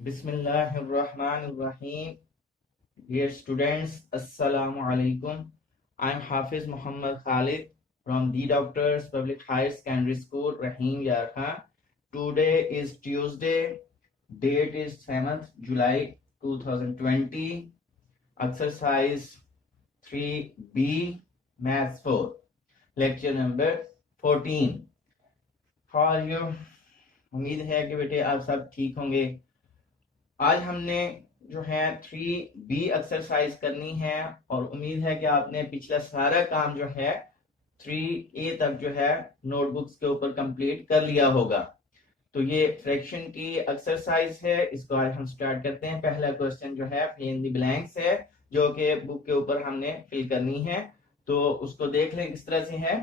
Bismillahirrahmanirrahim. Dear students, Assalamu alaikum. I am Hafiz Muhammad Khalid from the Doctors Public Higher Secondary School, Rahim Yarkhan. Today is Tuesday. Date is 7th July 2020. Exercise 3B, Maths 4. Lecture number 14. How are you? उम्मीद है कि बेटे आप सब ठीक होंगे। आज हमने जो है 3B एक्सरसाइज करनी है और उम्मीद है कि आपने पिछला सारा काम जो है 3A तक जो है नोटबुक्स के ऊपर कंप्लीट कर लिया होगा। तो ये फ्रैक्शन की एक्सरसाइज है, इसको आज हम स्टार्ट करते हैं। पहला क्वेश्चन जो है फिल इन द ब्लैंक्स है, जो कि बुक के ऊपर हमने फिल करनी है। तो उसको देख लें किस तरह से है।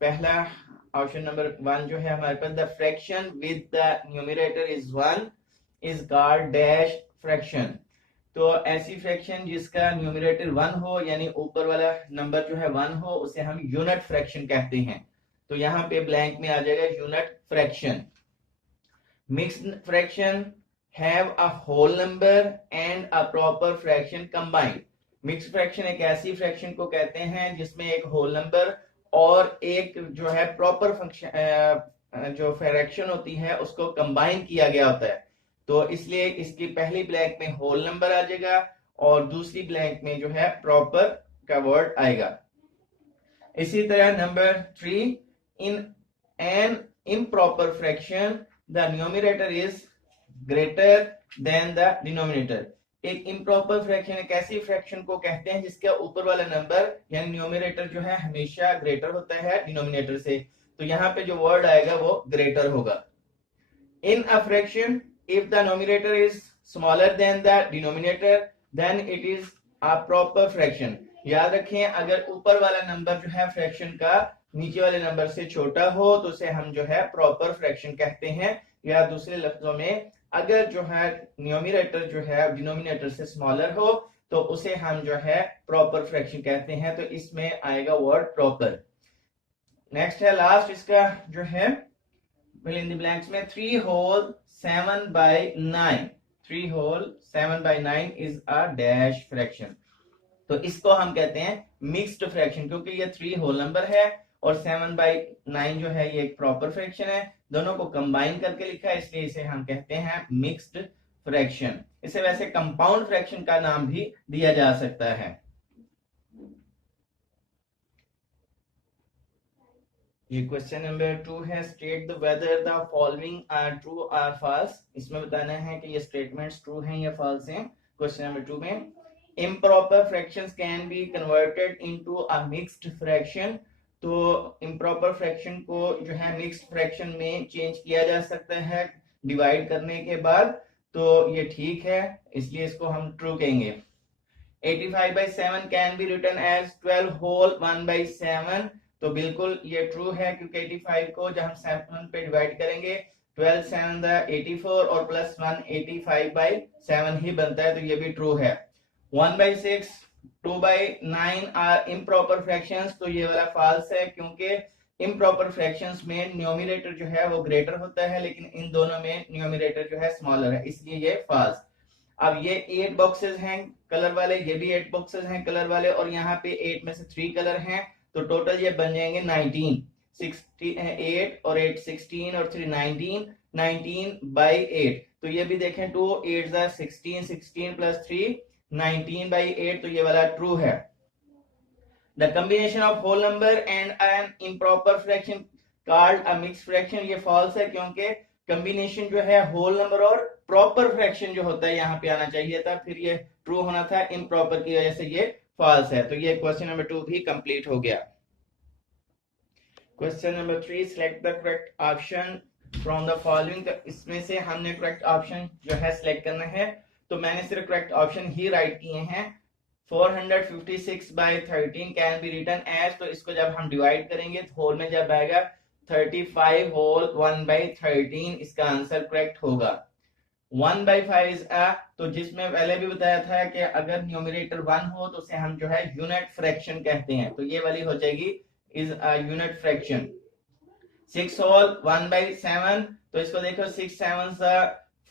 पहला ऑप्शन नंबर 1 जो है हमारे पास, the fraction with the numerator is 1 is called dash fraction. तो ऐसी फ्रैक्शन जिसका न्यूमरेटर 1 हो, यानी ऊपर वाला नंबर जो है 1 हो, उसे हम यूनिट फ्रैक्शन कहते हैं। तो यहाँ पे ब्लैंक में आ जाएगा unit fraction. Mixed fraction have a whole number and a proper fraction combined. Mixed fraction एक ऐसी फ्रैक्शन को कहते हैं जिसमें एक होल नंबर और एक जो है प्रॉपर फंक्शन जो फ्रैक्शन होती है उसको कंबाइन किया गया होता है। तो इसलिए इसकी पहली ब्लैंक में होल नंबर आ जाएगा और दूसरी ब्लैंक में जो है प्रॉपर का वर्ड आएगा। इसी तरह number 3, in an improper fraction the numerator is greater than the denominator. एक इम्प्रॉपर फ्रैक्शन एक ऐसी फ्रैक्शन को कहते हैं जिसका ऊपर वाला नंबर यानी न्यूमरेटर जो है हमेशा ग्रेटर होता है डिनोमिनेटर से। तो यहाँ पे जो वर्ड आएगा वो ग्रेटर होगा। In a fraction if the numerator is smaller than the denominator then it is a proper fraction। याद रखें, अगर ऊपर वाला नंबर जो है फ्रैक्शन का नीचे वाले नंबर से छोटा हो तो उसे हम जो है प्रॉपर फ्रैक्शन कहते हैं। या दूसरे लफ्जों में, अगर जो है न्यूमरेटर जो है डिनोमिनेटर से स्मॉलर हो तो उसे हम जो है प्रॉपर फ्रैक्शन कहते हैं। तो इसमें आएगा वर्ड प्रॉपर। नेक्स्ट है लास्ट इसका जो है fill in the blanks में 3 whole 7 by 9। 3 whole 7 by 9 is a dash fraction। तो इसको हम कहते हैं मिक्स्ड फ्रैक्शन, क्योंकि ये 3 होल नंबर है और 7 by 9 जो है ये एक प्रॉपर फ्रैक्शन है। दोनों को कंबाइन करके लिखा है, इसलिए इसे हम कहते हैं मिक्स्ड फ्रैक्शन। इसे वैसे कंपाउंड फ्रैक्शन का नाम भी दिया जा सकता है। ये क्वेश्चन नंबर 2 है, state the whether the following are true or false. इसमें बताना है कि ये स्टेटमेंट्स ट्रू हैं या फॉल्स हैं। क्वेश्चन नंबर 2 में improper fractions can be converted into a mixed fraction. तो इम्प्रॉपर फ्रैक्शन को जो है मिक्स्ड फ्रैक्शन में चेंज किया जा सकता है डिवाइड करने के बाद। तो ये ठीक है, इसलिए इसको हम ट्रू कहेंगे। 85 by 7 can be written as 12 whole 1 by 7। तो बिल्कुल ये ट्रू है, क्योंकि 85 को जब हम 7 पे डिवाइड करेंगे 12 7 84 और प्लस 1 85 by 7 ही बनता है। तो ये भी ट्रू है। 1 by 6 2 by 9 are improper fractions. तो ये वाला फॉल्स है, क्योंकि इम्प्रॉपर फ्रैक्शंस में न्यूमरेटर जो है वो ग्रेटर होता है, लेकिन इन दोनों में न्यूमरेटर जो है स्मॉलर है, इसलिए ये फॉल्स। अब ये 8 बॉक्सेस हैं कलर वाले, ये भी 8 बॉक्सेस हैं कलर वाले, और यहाँ पे 8 में से 3 कलर हैं, तो टोटल ये बन जाएंगे 19। 8 और 8 16 और 3 19, 19 by 8। तो ये भी देखें, 2 8 16, 16 plus 3 19 by 8। तो ये वाला ट्रू है। The combination of whole number and an improper fraction called a mixed fraction. ये फॉल्स है, क्योंकि कॉम्बिनेशन जो है होल नंबर और प्रॉपर फ्रैक्शन जो होता है यहाँ पे आना चाहिए था, फिर ये ट्रू होना था। इम्प्रॉपर की वजह से ये फॉल्स है। तो ये क्वेश्चन नंबर 2 भी कंप्लीट हो गया। Question number 3, select the correct option from the following. इसमें से हमने करेक्ट ऑप्शन जो है सिलेक्ट करना है। तो मैंने सिर्फ करेक्ट ऑप्शन ही राइट किए हैं। 456 by 13 can be written as. तो इसको जब हम डिवाइड करेंगे तो होल में जब आएगा 35 होल 1 by 13, इसका आंसर करेक्ट होगा। 1 by 5 इज अ, तो जिसमें पहले भी बताया था कि अगर न्यूमरेटर 1 हो तो उसे हम जो है यूनिट फ्रैक्शन कहते हैं। तो ये वाली हो जाएगी is a unit fraction. 6 whole 1 by 7। तो इसको देखो 6 7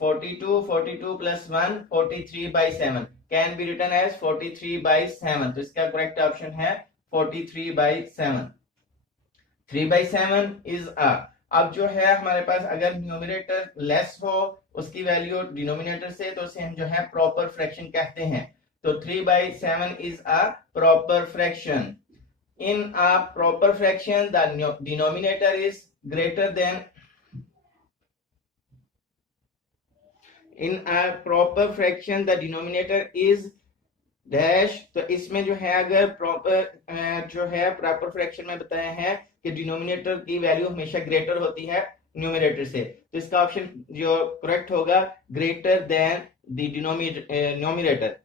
42 plus 1 43/7 can be written as 43/7। तो इसका करेक्ट ऑप्शन है 43/7। 3/7 इज अ। अब जो है हमारे पास अगर न्यूमरेटर लेस हो उसकी वैल्यू डिनोमिनेटर से तो उसे हम जो है प्रॉपर फ्रैक्शन कहते हैं। तो 3/7 is a proper fraction. In a proper fraction, the denominator is greater than. In a proper fraction, the denominator is dash। तो इसमें जो है अगर प्रॉपर जो है प्रॉपर फ्रैक्शन में बताया है कि डिनोमिनेटर की वैल्यू हमेशा ग्रेटर होती है न्यूमरेटर से, तो इसका ऑप्शन जो करेक्ट होगा greater than the denominator.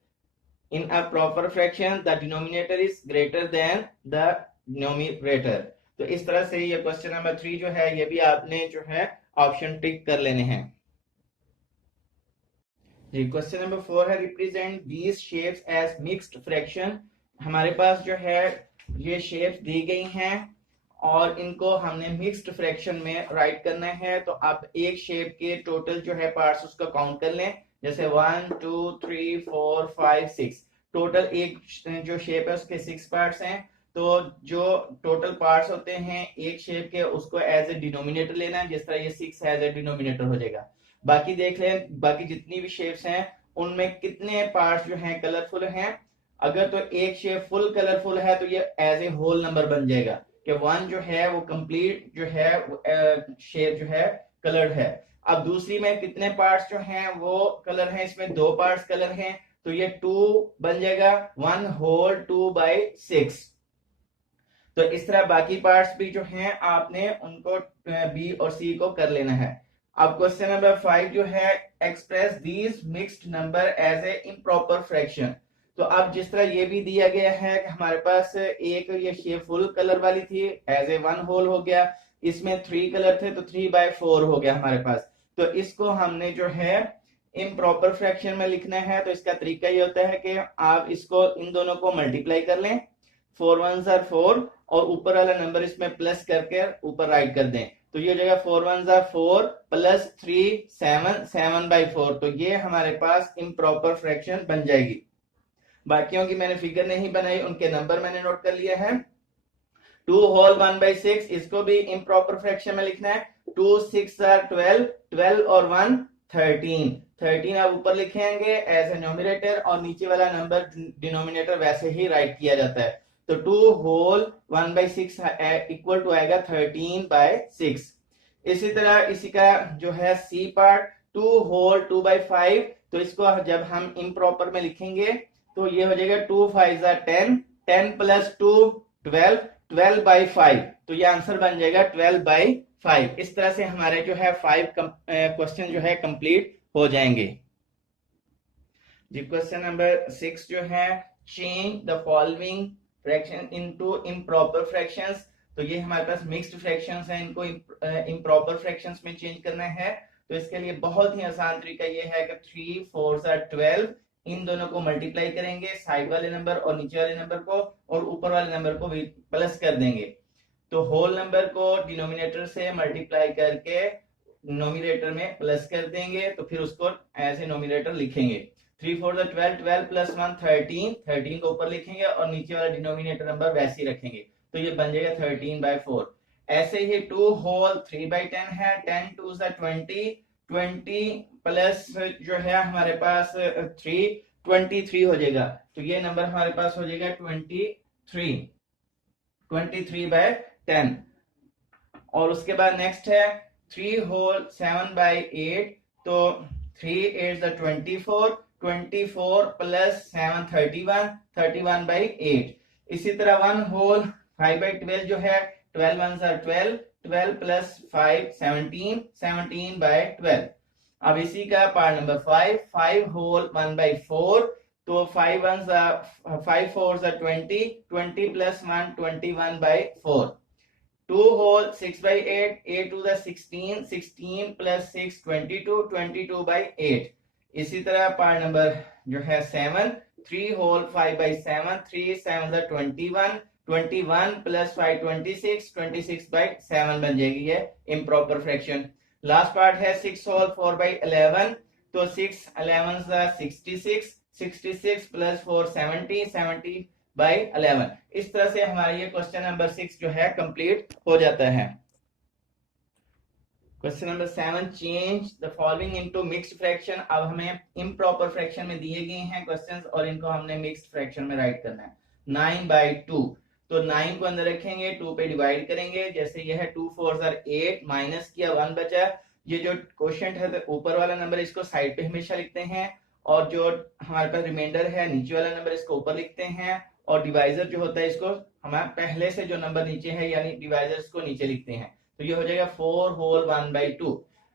In a proper fraction, the denominator is greater than the numerator। तो इस तरह से ये क्वेश्चन नंबर 3 जो है ये भी आपने जो है ऑप्शन टिक कर लेने हैं जी। क्वेश्चन नंबर 4 है represent these shapes as mixed fraction. हमारे पास जो है ये शेप्स दी गई हैं और इनको हमने मिक्स्ड फ्रैक्शन में राइट करना है। तो आप एक शेप के टोटल जो है पार्ट्स उसको काउंट कर लें, जैसे 1 2 3 4 5 6। टोटल एक जो शेप है उसके 6 पार्ट्स हैं। तो जो टोटल पार्ट्स होते हैं एक शेप के उसको एज ए डिनोमिनेटर लेना है, जिस तरह ये 6 एज ए डिनोमिनेटर हो जाएगा। बाकी देख लें बाकी जितनी भी शेप्स हैं उनमें कितने पार्ट्स जो हैं कलरफुल हैं। अगर तो एक शेप फुल कलरफुल है तो ये एज ए होल नंबर बन जाएगा कि 1 जो है वो कंप्लीट जो है शेप जो है कलर्ड है। अब दूसरी में कितने पार्ट्स जो हैं वो कलर हैं, इसमें 2 पार्ट्स कलर हैं तो ये 2 बन जाएगा 1 होल 2/6। तो इस तरह बाकी पार्ट्स भी जो हैं आपने उनको बी और सी को कर लेना है। अब क्वेश्चन नंबर 5 जो है express these mixed number as a improper fraction. तो अब जिस तरह ये भी दिया गया है कि हमारे पास एक ये शेप फुल कलर वाली थी एज ए 1 होल हो गया, इसमें 3 कलर थे तो 3/4 हो गया हमारे पास। तो इसको हमने जो है इम्प्रॉपर फ्रैक्शन में लिखना है। तो इसका तरीका ये होता है कि आप इसको इन दोनों को मल्टीप्लाई कर लें, 4 1s are 4 और ऊपर वाला नंबर इसमें प्लस करके ऊपर राइट कर दें। तो ये हो जाएगा 4 1s are 4 प्लस 3 7 7/4। तो ये हमारे पास इम्प्रॉपर फ्रैक्शन बन जाएगी। बाकियों की मैंने फिगर नहीं बनाई, उनके नंबर मैंने नोट कर लिया है। 2 होल 1/6 इसको भी इम्प्रॉपर फ्रैक्शन में लिखना है। 2 6 are 12 12 और 1 13 13 आप ऊपर लिखेंगे एज ए न्यूमरेटर और नीचे वाला नंबर डिनोमिनेटर वैसे ही राइट किया जाता है। तो 2 होल 1/6 इक्वल टू आएगा 13/6। इसी तरह इसी का जो है सी पार्ट 2 होल 2/5। तो इसको जब हम इम्प्रॉपर में लिखेंगे तो ये हो जाएगा 2 5s are 10 10 प्लस 2 12 12/5। तो ये आंसर बन जाएगा 12/5। इस तरह से हमारे जो है 5 क्वेश्चन जो है कंप्लीट हो जाएंगे जी। क्वेश्चन नंबर 6 जो है change the following fraction into improper fractions. तो ये हमारे पास मिक्स्ड फ्रैक्शंस हैं, इनको इम्प्रॉपर फ्रैक्शंस में चेंज करना है। तो इसके लिए बहुत ही आसान तरीका ये है कि 3 4s are 12 इन दोनों को मल्टीप्लाई करेंगे, साइड वाले नंबर और नीचे वाले नंबर को, और ऊपर वाले नंबर को भी प्लस कर देंगे। तो होल नंबर को डिनोमिनेटर से मल्टीप्लाई करके नोमिनेटर में प्लस कर देंगे, तो फिर उसको एज ए नोमिनेटर लिखेंगे। 3 4s are 12 12 प्लस 1 13 13 को ऊपर लिखेंगे और नीचे वाला डिनोमिनेटर नंबर वैसे ही रखेंगे। तो ये बन जाएगा 13/4। ऐसे ही 2 होल 3/10 है, 10 2s are 20 20 प्लस जो है हमारे पास 3 23 हो जाएगा। तो ये नंबर हमारे पास हो जाएगा 23/10। और उसके बाद नेक्स्ट है 3 होल 7/8। तो 3 8s are 24 24 प्लस 7 31 31/8। इसी तरह 1 होल 5/12 जो है 12 1s are 12 12 प्लस 5 17 17/12। अब इसी का पार्ट नंबर 5 5 होल 1/4। तो 5 1s are 5 4s are 20 20 plus 1 21/4। 2 whole 6/8 8 2s are 16 16 plus 6 22 22/8। इसी तरह पार्ट नंबर जो है 7 3 होल 5/7 3 7s are 21 21 प्लस 5 26 26/7 बन जाएगी ये इम्प्रॉपर फ्रैक्शन। लास्ट पार्ट है 6 होल 4/11 तो 6 11 66, 66 प्लस 4 70, 70 बाई 11। इस तरह से हमारा ये क्वेश्चन नंबर 6 जो है कंप्लीट हो जाता है। Question number 7, change the following into mixed fraction. अब हमें इम्प्रॉपर फ्रैक्शन में दिए गए हैं क्वेश्चंस और इनको हमने मिक्स्ड फ्रैक्शन में राइट करना है। 9/2, तो 9 को अंदर रखेंगे, 2 पे डिवाइड करेंगे। जैसे ये है 2 4 8, माइनस किया 1 बचा। ये जो क्वोशिएंट है तो ऊपर वाला नंबर इसको साइड पे हमेशा लिखते हैं, और जो हमारे पास रिमाइंडर है नीचे वाला नंबर इसको ऊपर लिखते हैं, और डिवाइजर जो होता है इसको हमारा पहले से जो नंबर नीचे है यानी डिवाइजर को नीचे लिखते हैं। तो ये हो जाएगा 4 होल 1/2।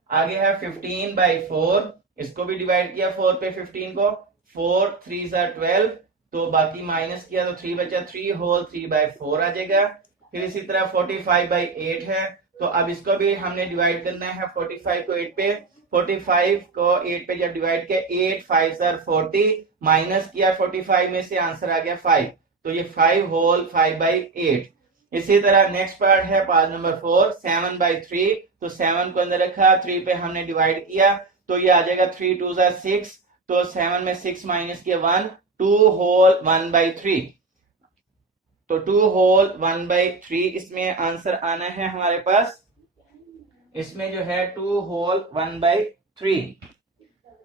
आगे है 15/4, इसको भी डिवाइड किया 4 पे 15 को, 4 3 12, तो बाकी माइनस किया तो 3 बचा, 3 होल 3/4 आ जाएगा। फिर इसी तरह 45/8 है, तो अब इसको भी हमने डिवाइड करना है 45 को 8 पे, 45 को 8 पे जब डिवाइड किया 8 5 40, माइनस किया 45 में से आंसर आ गया 5, तो ये 5 होल 5/8। इसी तरह नेक्स्ट पार्ट है पार्ट नंबर 4, 7/3, तो 7 को अंदर रखा, 3 पे हमने डिवाइड किया, तो ये आ जाएगा 3 2 6, तो 7 में 6 माइनस किया 1, 2 होल 1/3, तो 2 होल 1/3 इसमें आंसर आना है हमारे पास। इसमें जो है 2 होल 1/3,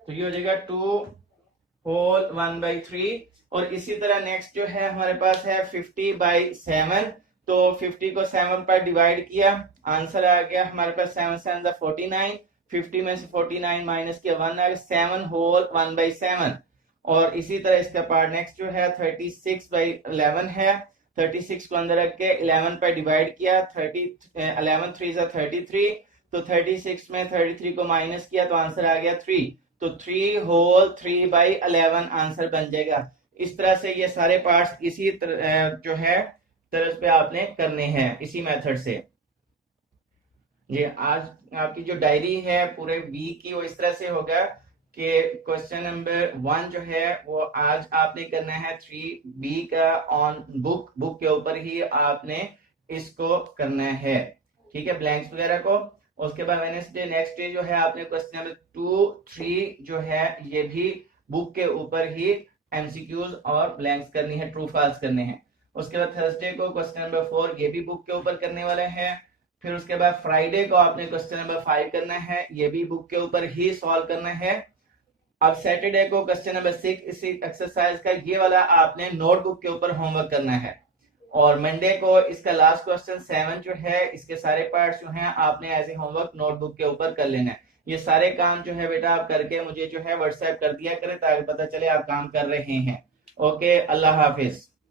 तो ये हो जाएगा 2 होल 1/3। और इसी तरह नेक्स्ट जो है हमारे पास है 50/7, तो 50 को 7 पर डिवाइड किया, आंसर आ गया हमारे पास 7 7 49, 50 में से 49 माइनस किया 1 आ गया, 7 होल 1/7। और इसी तरह इसका पार्ट नेक्स्ट जो है 36/11 है, 36 को अंदर रख के 11 पर डिवाइड किया, 11 3 33, तो 36 में 33 को माइनस किया तो आंसर आ गया 3, तो 3 होल 3/11 आंसर बन जाएगा। इस तरह से ये सारे पार्ट्स इसी जो है तरह पे आपने करने हैं इसी मेथड से। ये आज आपकी जो डायरी है पूरे वीक की वो इस तरह से होगा कि क्वेश्चन नंबर 1 जो है वो आज आपने करना है 3B का ऑन बुक के ऊपर ही आपने इसको करना है, ठीक है, ब्लैंक्स वगैरह को। उसके बाद वेडनेसडे नेक्स्ट डे जो है आपने क्वेश्चन नंबर 2 3 जो है ये भी बुक के ऊपर ही एमसीक्यूज और ब्लैंक्स करनी है, ट्रू फॉल्स करने हैं। उसके बाद थर्सडे को क्वेश्चन नंबर 4 ये भी बुक के ऊपर करने वाले हैं। फिर उसके बाद फ्राइडे को आपने क्वेश्चन नंबर 5 करना है, ये भी बुक के ऊपर ही सॉल्व करना है। अब सैटरडे को क्वेश्चन नंबर 6 इसी एक्सरसाइज का ये वाला आपने नोटबुक के ऊपर होमवर्क करना है। और मंडे को इसका लास्ट क्वेश्चन 7 जो है इसके सारे पार्ट्स जो हैं आपने एज ए होमवर्क नोटबुक के ऊपर कर लेना है। ये सारे काम जो है बेटा आप करके मुझे जो है व्हाट्सएप कर दिया करें ताकि पता चले आप काम कर रहे हैं। ओके, अल्लाह हाफिज।